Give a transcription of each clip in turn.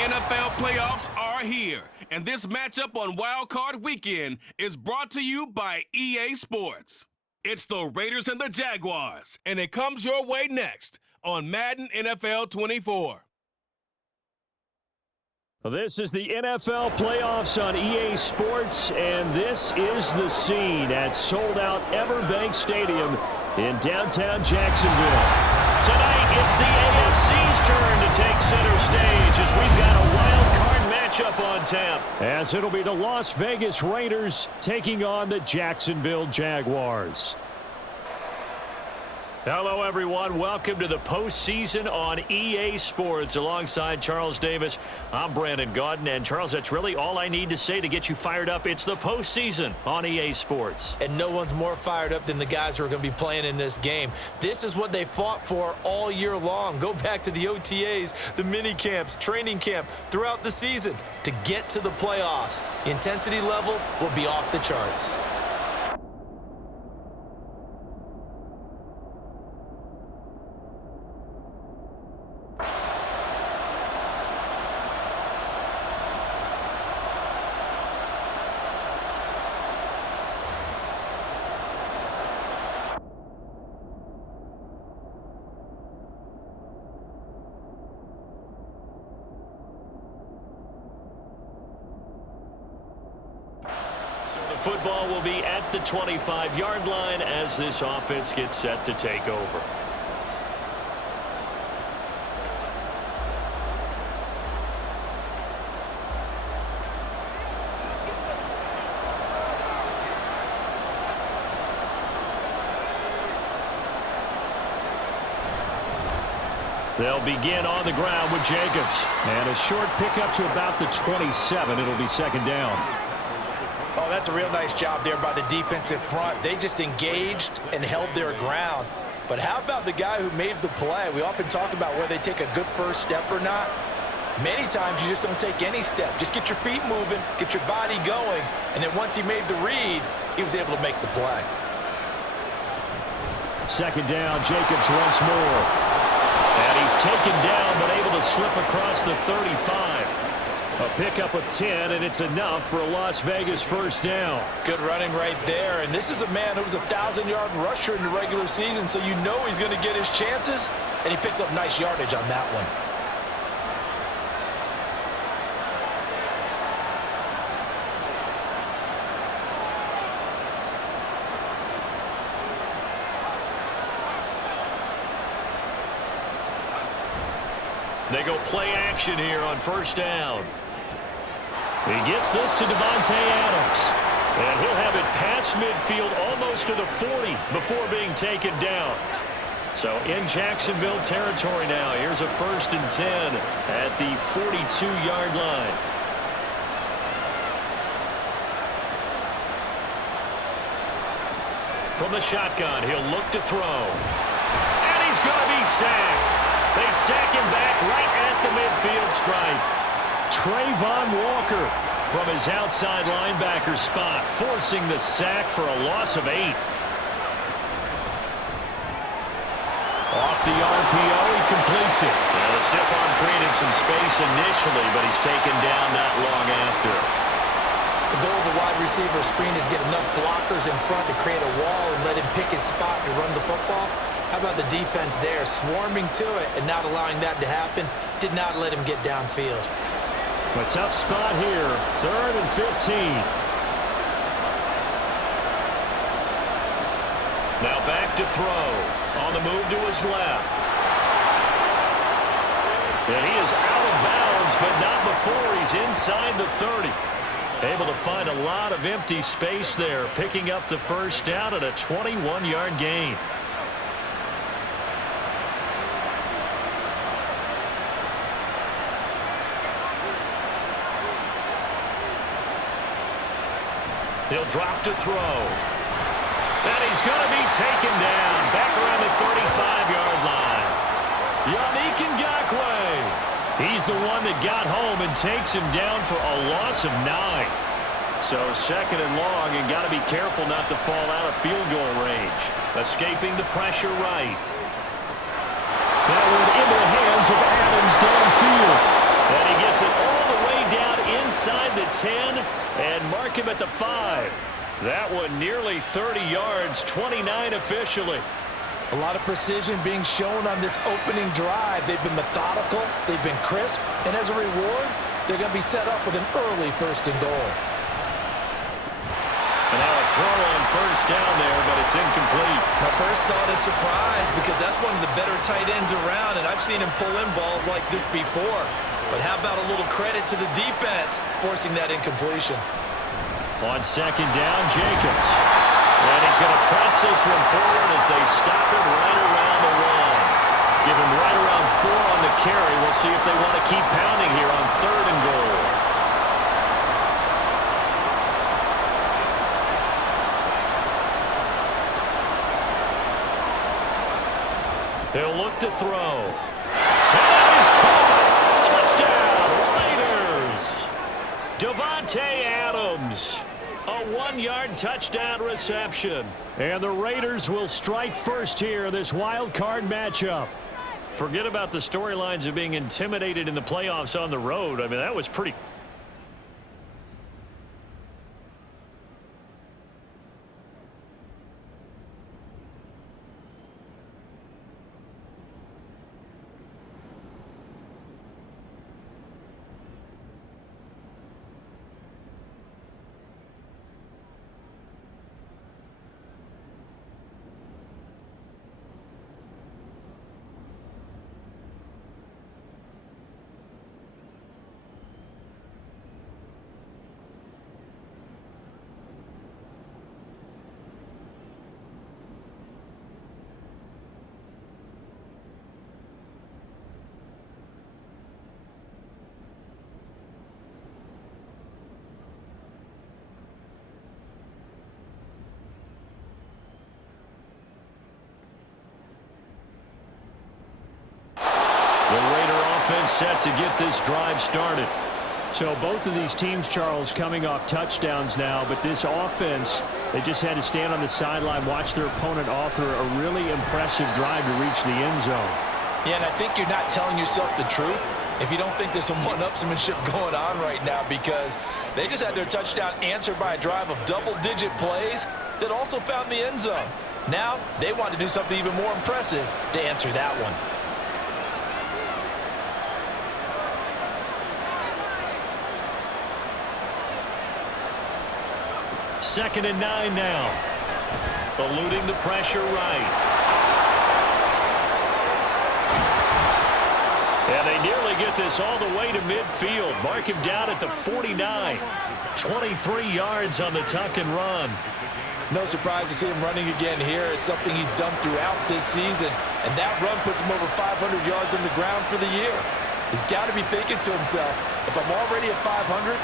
NFL playoffs are here, and this matchup on Wild Card Weekend is brought to you by EA Sports. It's the Raiders and the Jaguars, and it comes your way next on Madden NFL 24. Well, this is the NFL playoffs on EA Sports, and this is the scene at sold-out Everbank Stadium in downtown Jacksonville. Tonight, it's the AFC's turn to take center stage as we've got a wild card matchup on tap. As it'll be the Las Vegas Raiders taking on the Jacksonville Jaguars. Hello, everyone. Welcome to the postseason on EA Sports. Alongside Charles Davis, I'm Brandon Gaudin. And, Charles, that's really all I need to say to get you fired up. It's the postseason on EA Sports. And no one's more fired up than the guys who are going to be playing in this game. This is what they fought for all year long. Go back to the OTAs, the mini camps, training camp throughout the season to get to the playoffs. The intensity level will be off the charts. Football will be at the 25-yard line as this offense gets set to take over. They'll begin on the ground with Jacobs. And a short pickup to about the 27. It'll be second down. Oh, that's a real nice job there by the defensive front. They just engaged and held their ground. But how about the guy who made the play? We often talk about whether they take a good first step or not. Many times you just don't take any step. Just get your feet moving, get your body going, and then once he made the read, he was able to make the play. Second down, Jacobs once more. And he's taken down but able to slip across the 35. A pickup of 10, and it's enough for a Las Vegas first down. Good running right there. And this is a man who was a 1,000-yard rusher in the regular season, so you know he's going to get his chances, and he picks up nice yardage on that one. They go play action here on first down. He gets this to Devontae Adams. And he'll have it past midfield almost to the 40 before being taken down. So in Jacksonville territory now. Here's a 1st and 10 at the 42-yard line. From the shotgun, he'll look to throw. And he's going to be sacked. They sack him back right at the midfield stripe. Trayvon Walker from his outside linebacker spot, forcing the sack for a loss of 8. Off the RPO, he completes it. Well, the stiff arm created some space initially, but he's taken down not long after. The goal of a wide receiver screen is get enough blockers in front to create a wall and let him pick his spot to run the football. How about the defense there, swarming to it and not allowing that to happen? Did not let him get downfield. A tough spot here, 3rd and 15. Now back to throw. On the move to his left. And he is out of bounds, but not before he's inside the 30. Able to find a lot of empty space there, picking up the first down at a 21-yard gain. He'll drop to throw. And he's going to be taken down back around the 35-yard line. Yannick Ngakoue. He's the one that got home and takes him down for a loss of 9. So 2nd and long, and got to be careful not to fall out of field goal range. Escaping the pressure right. That one into the hands of Adams downfield. And he gets it all the way down inside the 10 and mark him at the 5. That one nearly 30 yards, 29 officially. A lot of precision being shown on this opening drive. They've been methodical, they've been crisp, and as a reward, they're going to be set up with an early 1st and goal. And now a throw on 1st down there, but it's incomplete. My first thought is surprise because that's one of the better tight ends around, and I've seen him pull in balls like this before. But how about a little credit to the defense forcing that incompletion? On 2nd down, Jacobs. And he's going to press this one forward as they stop him right around the 1. Give him right around 4 on the carry. We'll see if they want to keep pounding here on 3rd and goal. He'll look to throw. And that is caught! Touchdown, Raiders! Devontae Adams. A 1-yard touchdown reception. And the Raiders will strike first here in this wild card matchup. Forget about the storylines of being intimidated in the playoffs on the road. I mean, that was pretty... The Raider offense set to get this drive started. So both of these teams, Charles, coming off touchdowns now, but this offense, they just had to stand on the sideline, watch their opponent author a really impressive drive to reach the end zone. Yeah, and I think you're not telling yourself the truth if you don't think there's some one-upsmanship going on right now, because they just had their touchdown answered by a drive of double-digit plays that also found the end zone. Now they want to do something even more impressive to answer that one. Second and 9 now. Eluding the pressure right. And they nearly get this all the way to midfield. Mark him down at the 49. 23 yards on the tuck and run. No surprise to see him running again here. It's something he's done throughout this season. And that run puts him over 500 yards on the ground for the year. He's got to be thinking to himself, if I'm already at 500,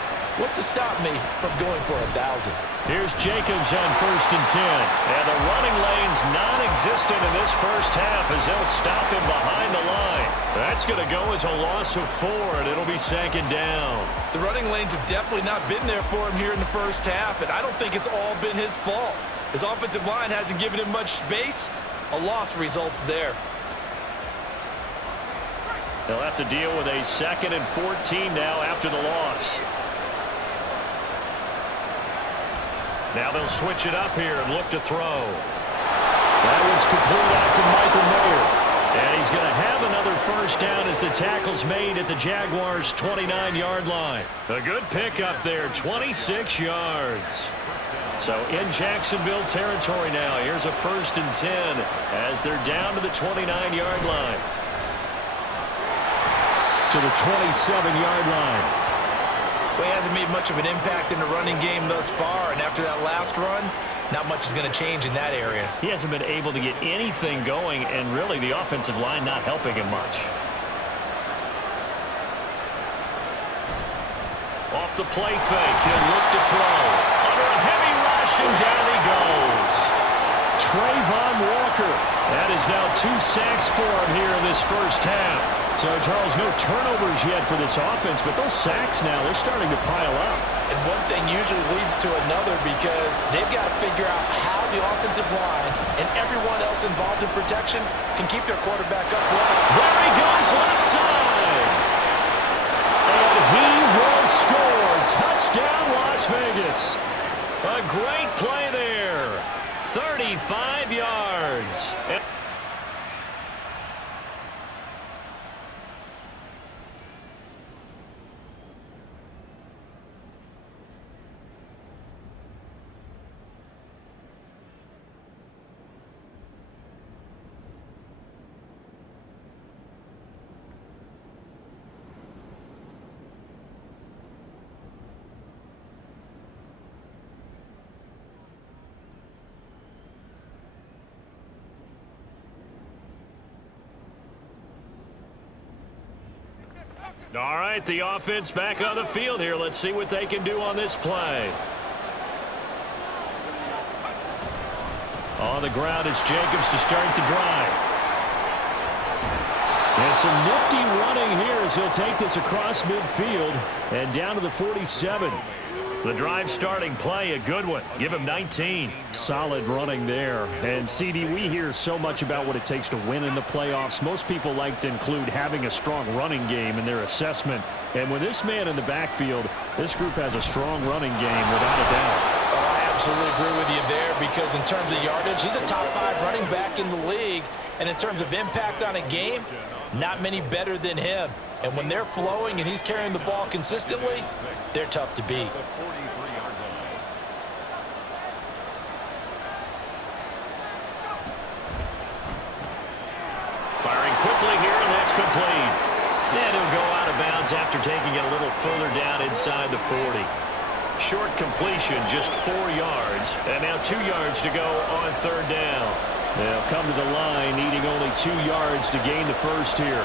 what's to stop me from going for 1,000? Here's Jacobs on 1st and 10. And the running lane's non-existent in this first half as they'll stop him behind the line. That's going to go as a loss of 4, and it'll be 2nd down. The running lanes have definitely not been there for him here in the first half, and I don't think it's all been his fault. His offensive line hasn't given him much space. A loss results there. They'll have to deal with a 2nd and 14 now after the loss. Now they'll switch it up here and look to throw. That one's complete out to Michael Mayer. And he's going to have another first down as the tackle's made at the Jaguars' 29-yard line. A good pickup there, 26 yards. So in Jacksonville territory now. Here's a 1st and 10 as they're down to the 29-yard line. To the 27-yard line. Well, he hasn't made much of an impact in the running game thus far, and after that last run, not much is going to change in that area. He hasn't been able to get anything going, and really the offensive line not helping him much. Off the play fake, he'll look to throw. Under a heavy rush, and down he goes. Trayvon Walker. That is now 2 sacks for him here in this first half. So, Charles, no turnovers yet for this offense, but those sacks now, they're starting to pile up. And one thing usually leads to another because they've got to figure out how the offensive line and everyone else involved in protection can keep their quarterback upright. There he goes left side. he will score. Touchdown, Las Vegas. A great play there. 35 yards. All right, the offense back on the field here. Let's see what they can do on this play. On the ground, it's Jacobs to start the drive. And some nifty running here as he'll take this across midfield and down to the 47. The drive starting play, a good one. Give him 19. Solid running there. And, CD, we hear so much about what it takes to win in the playoffs. Most people like to include having a strong running game in their assessment. And with this man in the backfield, this group has a strong running game without a doubt. Oh, I absolutely agree with you there because in terms of yardage, he's a top 5 running back in the league. And in terms of impact on a game, not many better than him. And when they're flowing and he's carrying the ball consistently, they're tough to beat. Firing quickly here, and that's complete. And he'll go out of bounds after taking it a little further down inside the 40. Short completion, just 4 yards. And now 2 yards to go on third down. They'll come to the line, needing only 2 yards to gain the first here.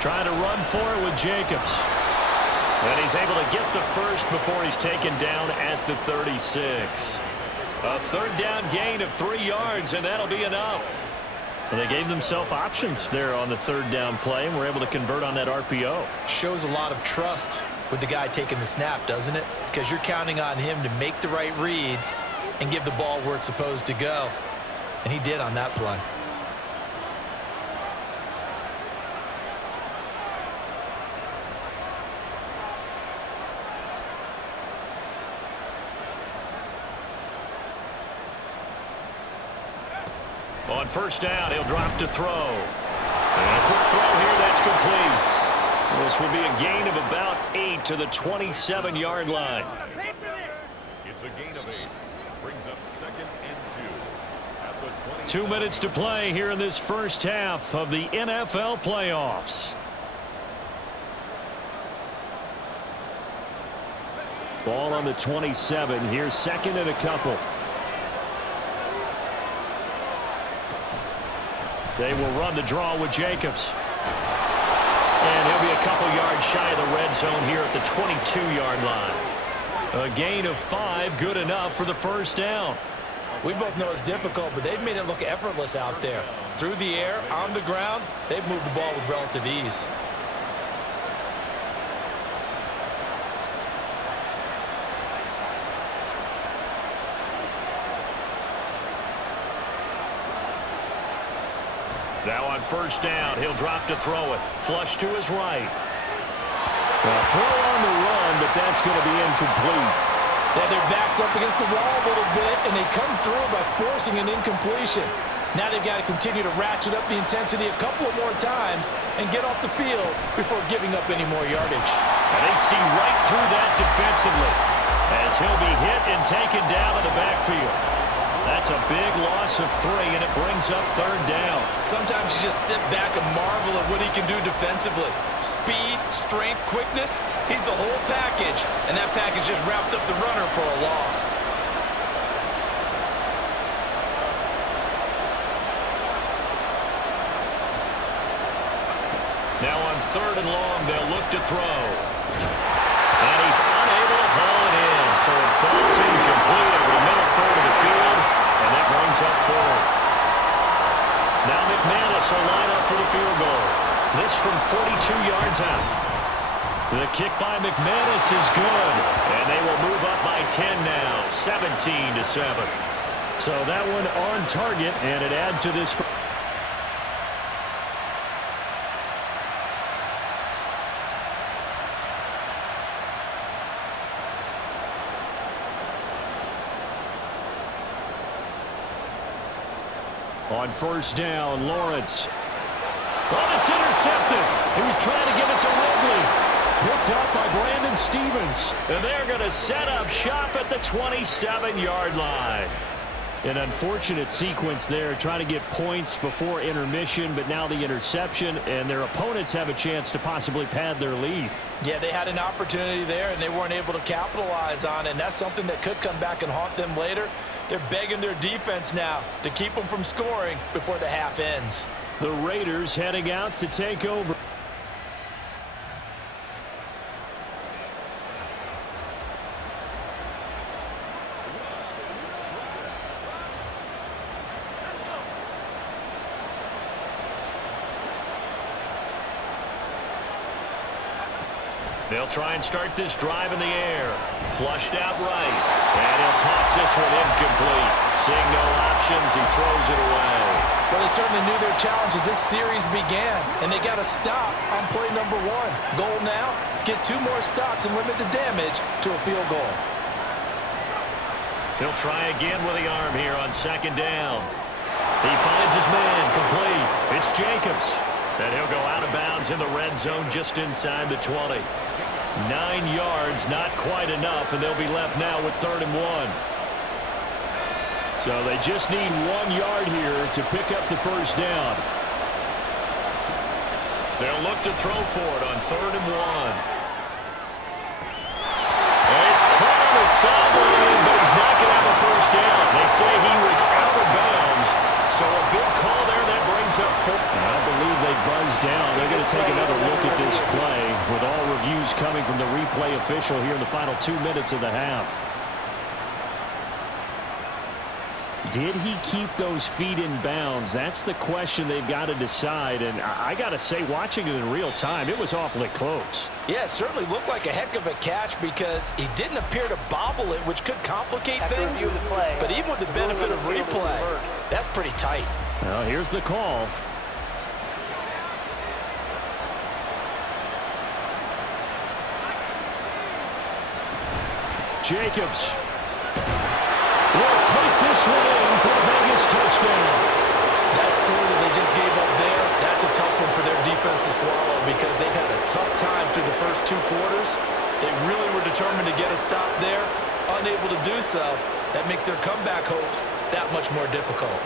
Trying to run for it with Jacobs. And he's able to get the first before he's taken down at the 36. A third down gain of 3 yards, and that'll be enough. And they gave themselves options there on the third down play, and were able to convert on that RPO. Shows a lot of trust with the guy taking the snap, doesn't it? Because you're counting on him to make the right reads and give the ball where it's supposed to go. And he did on that play. On first down, he'll drop to throw. And a quick throw here, that's complete. This will be a gain of about 8 to the 27-yard line. It's a gain of 8. Brings up 2nd and 2. At the 20. 2 minutes to play here in this first half of the NFL playoffs. Ball on the 27. Here's 2nd and a couple. They will run the draw with Jacobs. And he'll be a couple yards shy of the red zone here at the 22-yard line. A gain of 5, good enough for the first down. We both know it's difficult, but they've made it look effortless out there. Through the air, on the ground, they've moved the ball with relative ease. Now on first down, he'll drop to throw it. Flush to his right. A throw on the run, but that's going to be incomplete. Yeah, their back's up against the wall a little bit, and they come through by forcing an incompletion. Now they've got to continue to ratchet up the intensity a couple of more times and get off the field before giving up any more yardage. And they see right through that defensively as he'll be hit and taken down in the backfield. That's a big loss of 3, and it brings up third down. Sometimes you just sit back and marvel at what he can do defensively. Speed, strength, quickness, he's the whole package, and that package just wrapped up the runner for a loss. Now on 3rd and long, they'll look to throw. And he's unable to haul it in, so it falls incomplete over the middle third of the field, and that brings up 4th. Now McManus will line up for the field goal. This from 42 yards out. The kick by McManus is good. And they will move up by 10 now, 17-7. So that one on target, and it adds to this. On first down, Lawrence. Oh, it's intercepted. He was trying to give it to Ridley. Picked up by Brandon Stevens. And they're going to set up shop at the 27-yard line. An unfortunate sequence there, trying to get points before intermission, but now the interception, and their opponents have a chance to possibly pad their lead. Yeah, they had an opportunity there, and they weren't able to capitalize on it, and that's something that could come back and haunt them later. They're begging their defense now to keep them from scoring before the half ends. The Raiders heading out to take over. They'll try and start this drive in the air. Flushed out right. And he'll toss this one incomplete. Seeing no options, he throws it away. Well, they certainly knew their challenge as this series began, and they got to stop on play number 1. Goal now, get 2 more stops and limit the damage to a field goal. He'll try again with the arm here on second down. He finds his man, complete. It's Jacobs. And he'll go out of bounds in the red zone just inside the 20. 9 yards, not quite enough, and they'll be left now with 3rd and 1. So they just need 1 yard here to pick up the first down. They'll look to throw for it on 3rd and 1. And he's caught on the sideline, but he's not going to have a first down. They say he was out of bounds, so a big call there that brings up 4. I believe they buzzed down. They're going to take another look at this play with all reviews coming from the replay official here in the final 2 minutes of the half. Did he keep those feet in bounds? That's the question they've got to decide. And I got to say, watching it in real time, it was awfully close. Yeah, it certainly looked like a heck of a catch because he didn't appear to bobble it, which could complicate things. But even with the benefit of replay, that's pretty tight. Well, here's the call. Jacobs will take this one in for the Vegas touchdown. That score that they just gave up there, that's a tough one for their defense to swallow because they've had a tough time through the first 2 quarters. They really were determined to get a stop there, unable to do so. That makes their comeback hopes that much more difficult.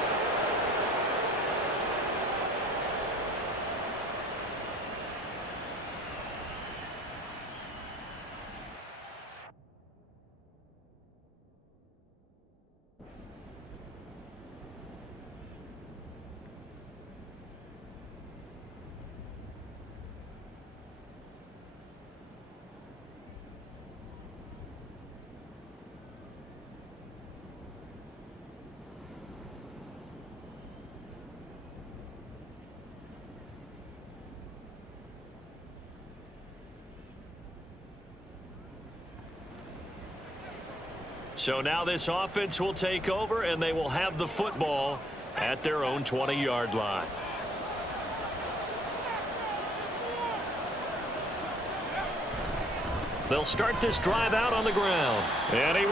So now this offense will take over, and they will have the football at their own 20-yard line. They'll start this drive out on the ground. And he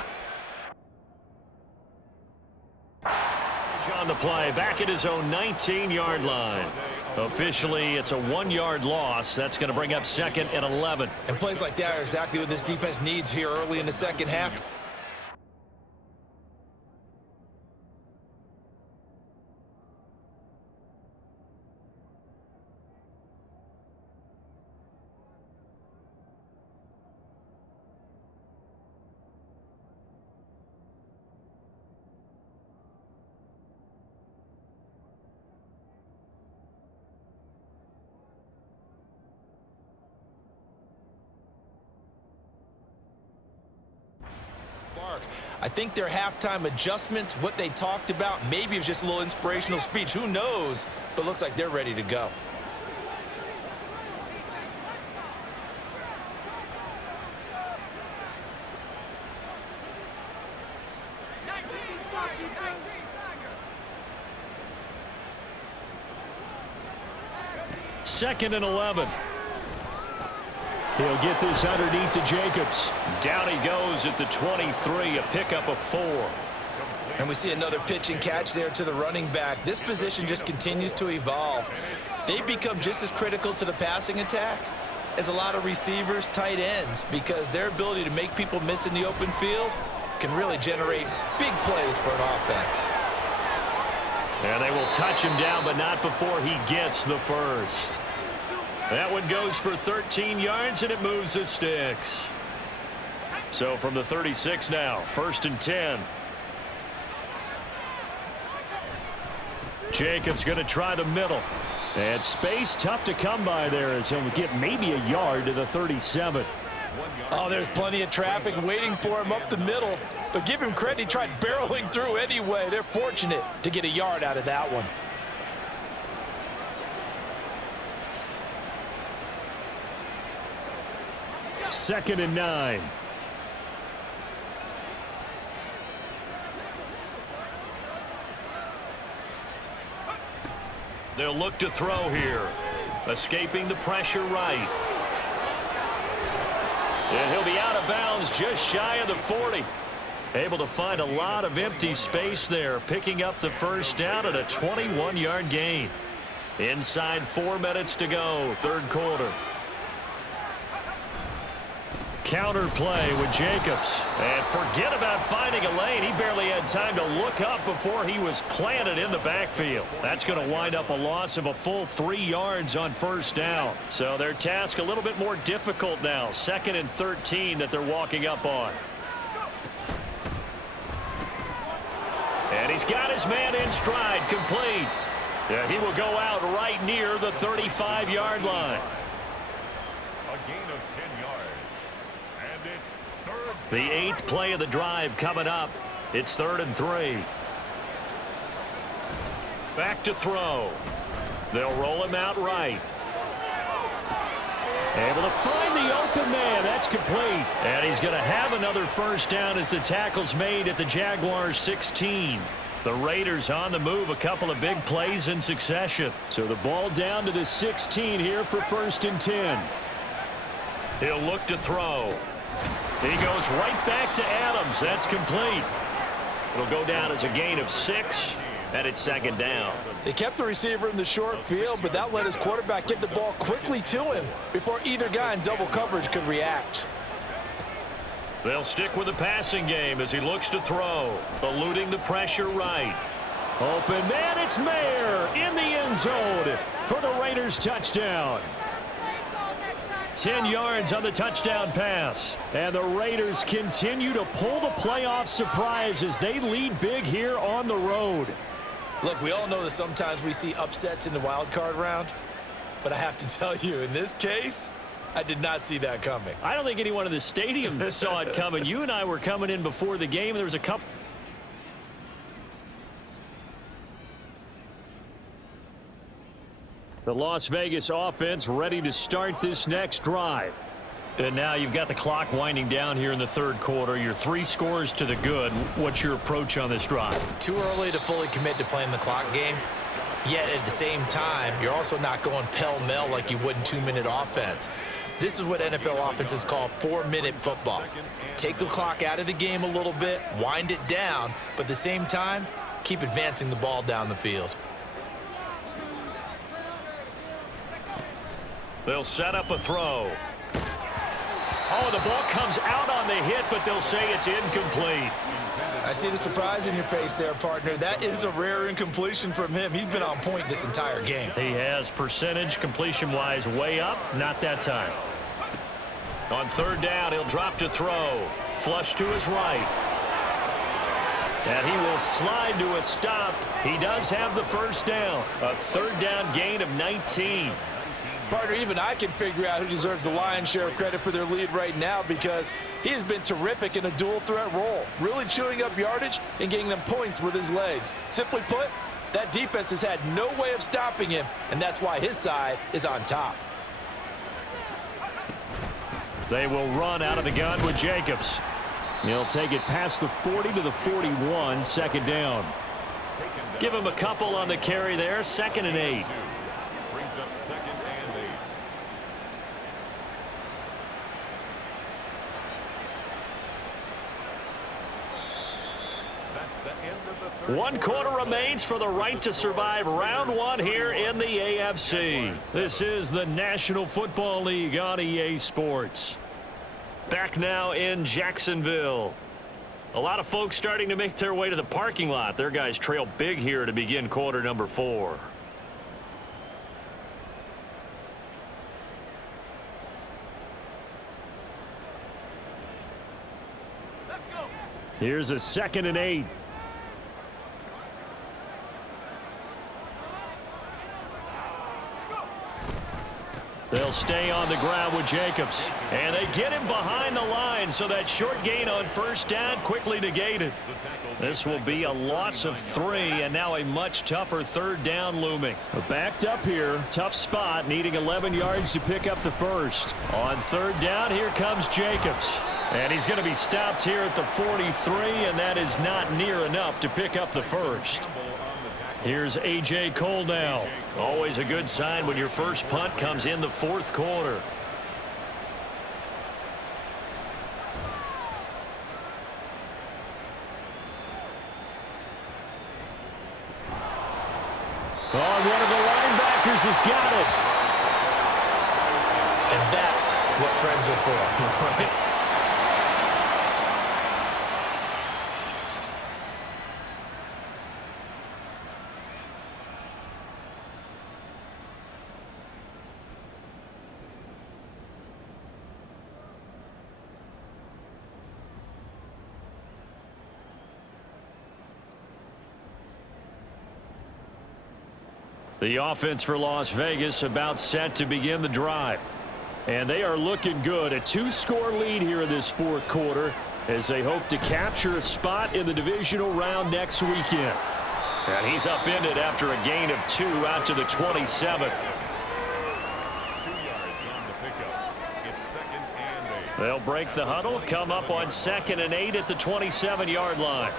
on the play, back at his own 19-yard line. Officially, it's a 1-yard loss. That's going to bring up 2nd and 11. And plays like that are exactly what this defense needs here early in the second half. I think their halftime adjustments, what they talked about, maybe it was just a little inspirational speech. Who knows? But looks like they're ready to go. 2nd and 11. He'll get this underneath to Jacobs. Down he goes at the 23, a pickup of 4. And we see another pitch and catch there to the running back. This position just continues to evolve. They become just as critical to the passing attack as a lot of receivers, tight ends, because their ability to make people miss in the open field can really generate big plays for an offense. And they will touch him down, but not before he gets the first. That one goes for 13 yards, and it moves the sticks. So from the 36 now, 1st and 10. Jacobs going to try the middle. And space tough to come by there as he'll get maybe a yard to the 37. Oh, there's plenty of traffic waiting for him up the middle. But give him credit, he tried barreling through anyway. They're fortunate to get a yard out of that one. Second and 9. They'll look to throw here. Escaping the pressure right. And he'll be out of bounds just shy of the 40. Able to find a lot of empty space there, picking up the first down at a 21-yard gain. Inside 4 minutes to go, 3rd quarter. Counter play with Jacobs. And forget about finding a lane. He barely had time to look up before he was planted in the backfield. That's going to wind up a loss of a full 3 yards on 1st down. So their task a little bit more difficult now. 2nd and 13 that they're walking up on. And he's got his man in stride, complete. Yeah, he will go out right near the 35-yard line. A gain of 10 yards. And it's 3rd. The 8th play of the drive coming up. It's 3rd and 3. Back to throw. They'll roll him out right. Able to find the open man. That's complete. And he's going to have another first down as the tackle's made at the Jaguars' 16. The Raiders on the move, a couple of big plays in succession. So the ball down to the 16 here for 1st and 10. He'll look to throw. He goes right back to Adams. That's complete. It'll go down as a gain of 6, and it's 2nd down. They kept the receiver in the short field, but that let his quarterback get the ball quickly to him before either guy in double coverage could react. They'll stick with the passing game as he looks to throw, eluding the pressure right. Open man, it's Mayer in the end zone for the Raiders touchdown. 10 yards on the touchdown pass. And the Raiders continue to pull the playoff surprise as they lead big here on the road. Look, we all know that sometimes we see upsets in the wild card round, but I have to tell you, in this case, I did not see that coming. I don't think anyone in the stadium saw it coming. You and I were coming in before the game, and there was a couple. The Las Vegas offense ready to start this next drive. And now you've got the clock winding down here in the 3rd quarter. You're 3 scores to the good. What's your approach on this drive? Too early to fully commit to playing the clock game. Yet at the same time, you're also not going pell-mell like you would in 2-minute offense. This is what NFL offenses call 4-minute football. Take the clock out of the game a little bit, wind it down, but at the same time, keep advancing the ball down the field. They'll set up a throw. Oh, the ball comes out on the hit, but they'll say it's incomplete. I see the surprise in your face there, partner. That is a rare incompletion from him. He's been on point this entire game. He has percentage completion-wise way up. Not that time. On 3rd down, he'll drop to throw. Flush to his right. And he will slide to a stop. He does have the first down. A 3rd down gain of 19. Partner, even I can figure out who deserves the lion's share of credit for their lead right now because he has been terrific in a dual threat role, really chewing up yardage and getting them points with his legs. Simply put, that defense has had no way of stopping him, and that's why his side is on top. They will run out of the gun with Jacobs. He'll take it past the 40 to the 41, 2nd down. Give him a couple on the carry there, 2nd and 8. Brings up 2nd and 8. That's the end of the third. One quarter remains for the right to survive round one here in the AFC. This is the National Football League on EA Sports. Back now in Jacksonville. A lot of folks starting to make their way to the parking lot. Their guys trail big here to begin quarter number 4. Here's a 2nd and 8. They'll stay on the ground with Jacobs. And they get him behind the line, so that short gain on first down quickly negated. This will be a loss of 3, and now a much tougher 3rd down looming. Backed up here, tough spot, needing 11 yards to pick up the first. On 3rd down, here comes Jacobs. And he's going to be stopped here at the 43, and that is not near enough to pick up the first. Here's A.J. Cole now. Always a good sign when your first punt comes in the 4th quarter. Oh, one of the linebackers has got it. And that's what friends are for. The offense for Las Vegas about set to begin the drive. And they are looking good. A 2-score lead here in this 4th quarter as they hope to capture a spot in the divisional round next weekend. And he's upended after a gain of 2 out to the 27. 2 yards on the pickup. It's 2nd and 8. They'll break the huddle, come up on 2nd and 8 at the 27-yard line.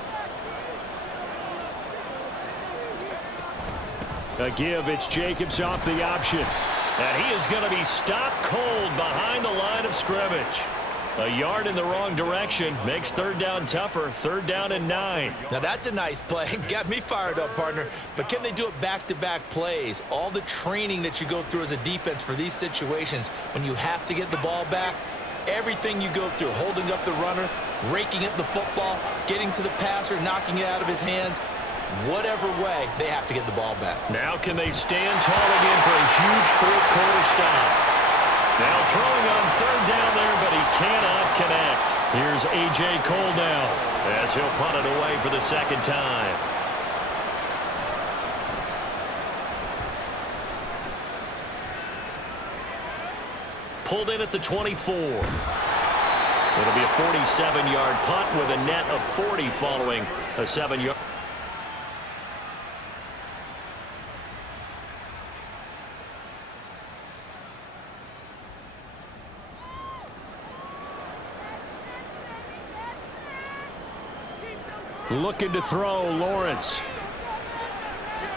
A give, it's Jacobs off the option. And he is going to be stopped cold behind the line of scrimmage. A yard in the wrong direction makes 3rd down tougher. 3rd down and 9. Now that's a nice play. Got me fired up, partner. But can they do it back-to-back plays? All the training that you go through as a defense for these situations, when you have to get the ball back, everything you go through, holding up the runner, raking at the football, getting to the passer, knocking it out of his hands, whatever way, they have to get the ball back. Now can they stand tall again for a huge 4th quarter stop? Now throwing on 3rd down there, but he cannot connect. Here's A.J. Cole now as he'll punt it away for the 2nd time. Pulled in at the 24. It'll be a 47-yard punt with a net of 40 following a 7-yard. Looking to throw, Lawrence.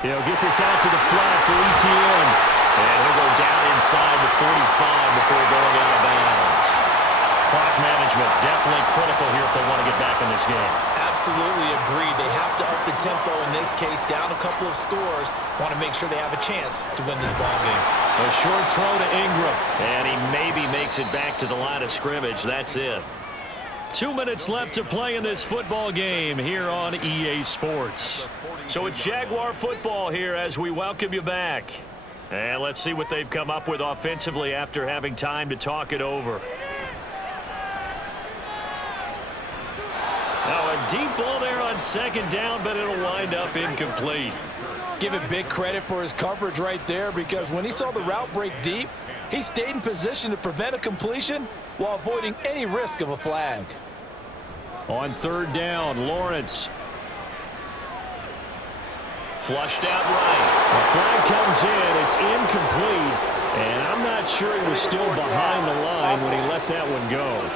He'll get this out to the flat for ETN. And he'll go down inside the 45 before going out of bounds. Clock management definitely critical here if they want to get back in this game. Absolutely agreed. They have to up the tempo in this case, down a couple of scores. Want to make sure they have a chance to win this ball game. A short throw to Ingram. And he maybe makes it back to the line of scrimmage. That's it. 2 minutes left to play in this football game here on EA Sports. So it's Jaguar football here as we welcome you back. And let's see what they've come up with offensively after having time to talk it over. Now a deep ball there on 2nd down, but it'll wind up incomplete. Give it big credit for his coverage right there, because when he saw the route break deep, he stayed in position to prevent a completion while avoiding any risk of a flag. On 3rd down, Lawrence. Flushed out right. The flag comes in. It's incomplete. And I'm not sure he was still behind the line when he let that one go.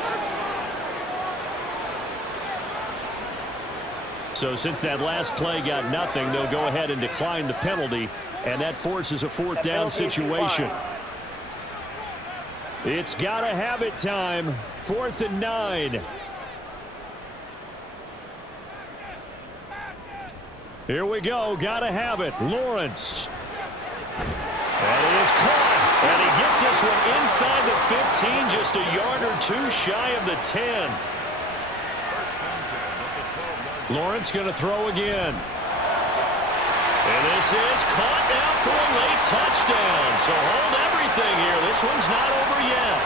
So since that last play got nothing, they'll go ahead and decline the penalty. And that forces a 4th down situation. It's got to have it time. 4th and 9. Here we go. Got to have it. Lawrence. And he is caught. And he gets this one inside the 15, just a yard or two shy of the 10. Lawrence going to throw again. And this is caught now for a late touchdown. So hold everything here. This one's not over yet.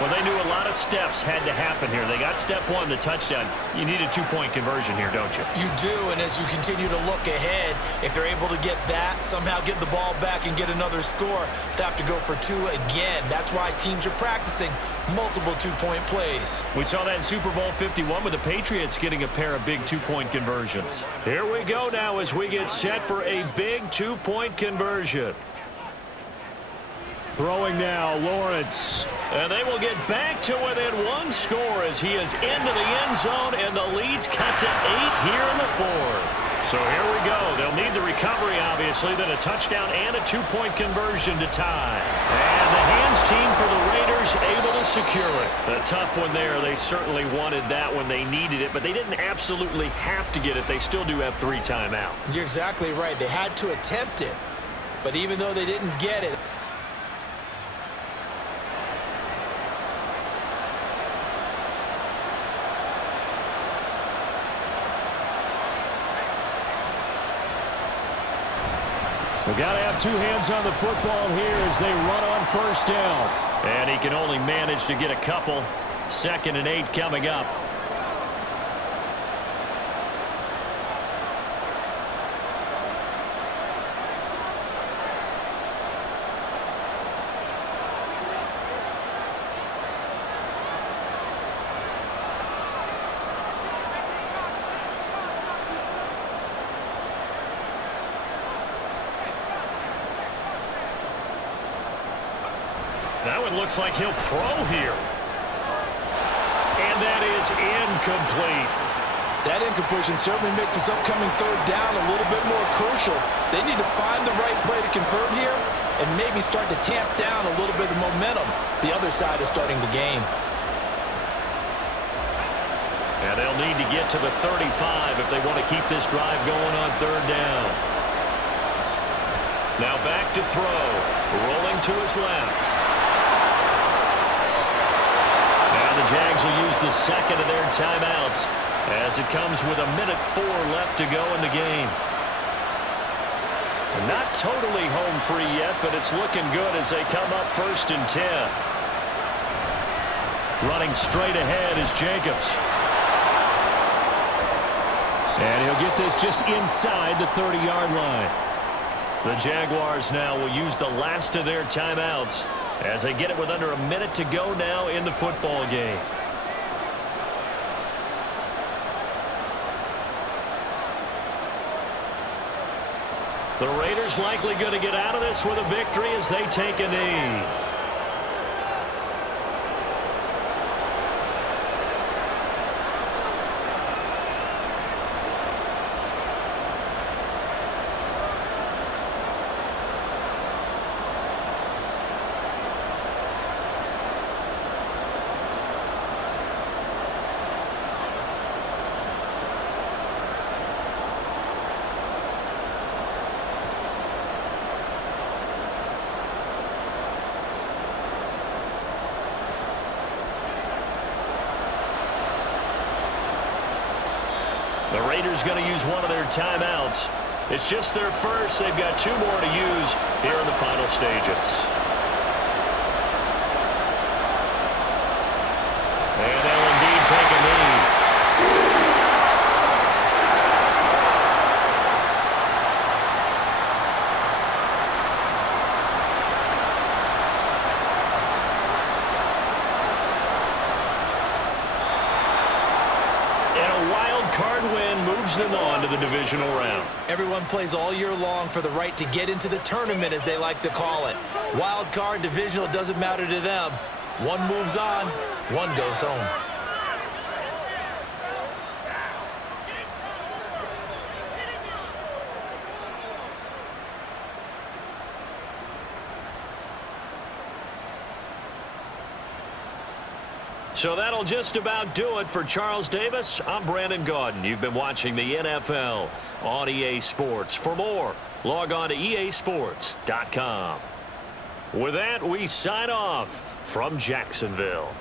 Well, they knew a lot of steps had to happen here. They got step one, the touchdown. You need a two-point conversion here, don't you? You do, and as you continue to look ahead, if they're able to get that, somehow get the ball back and get another score, they have to go for two again. That's why teams are practicing multiple two-point plays. We saw that in Super Bowl 51 with the Patriots getting a pair of big two-point conversions. Here we go now as we get set for a big two-point conversion. Throwing now, Lawrence. And they will get back to within one score as he is into the end zone, and the lead's cut to 8 here in the fourth. So here we go. They'll need the recovery, obviously, then a touchdown and a two-point conversion to tie. And the hands team for the Raiders able to secure it. A tough one there. They certainly wanted that when they needed it, but they didn't absolutely have to get it. They still do have 3 timeouts. You're exactly right. They had to attempt it, but even though they didn't get it, we've got to have 2 hands on the football here as they run on first down. And he can only manage to get a couple. 2nd and 8 coming up. That one looks like he'll throw here. And that is incomplete. That incompletion certainly makes this upcoming third down a little bit more crucial. They need to find the right play to convert here and maybe start to tamp down a little bit of momentum. The other side is starting the game. And they'll need to get to the 35 if they want to keep this drive going on third down. Now back to throw. Rolling to his left. The Jags will use the 2nd of their timeouts as it comes with 1:04 left to go in the game. Not totally home free yet, but it's looking good as they come up 1st and 10. Running straight ahead is Jacobs. And he'll get this just inside the 30-yard line. The Jaguars now will use the last of their timeouts as they get it with under a minute to go now in the football game. The Raiders likely going to get out of this with a victory as they take a knee. The Raiders going to use one of their timeouts. It's just their first. They've got 2 more to use here in the final stages. And they'll indeed take a knee. Card win moves them on to the divisional round. Everyone plays all year long for the right to get into the tournament, as they like to call it. Wild card, divisional, doesn't matter to them. One moves on, one goes home. So that'll just about do it for Charles Davis. I'm Brandon Gaudin. You've been watching the NFL on EA Sports. For more, log on to easports.com. With that, we sign off from Jacksonville.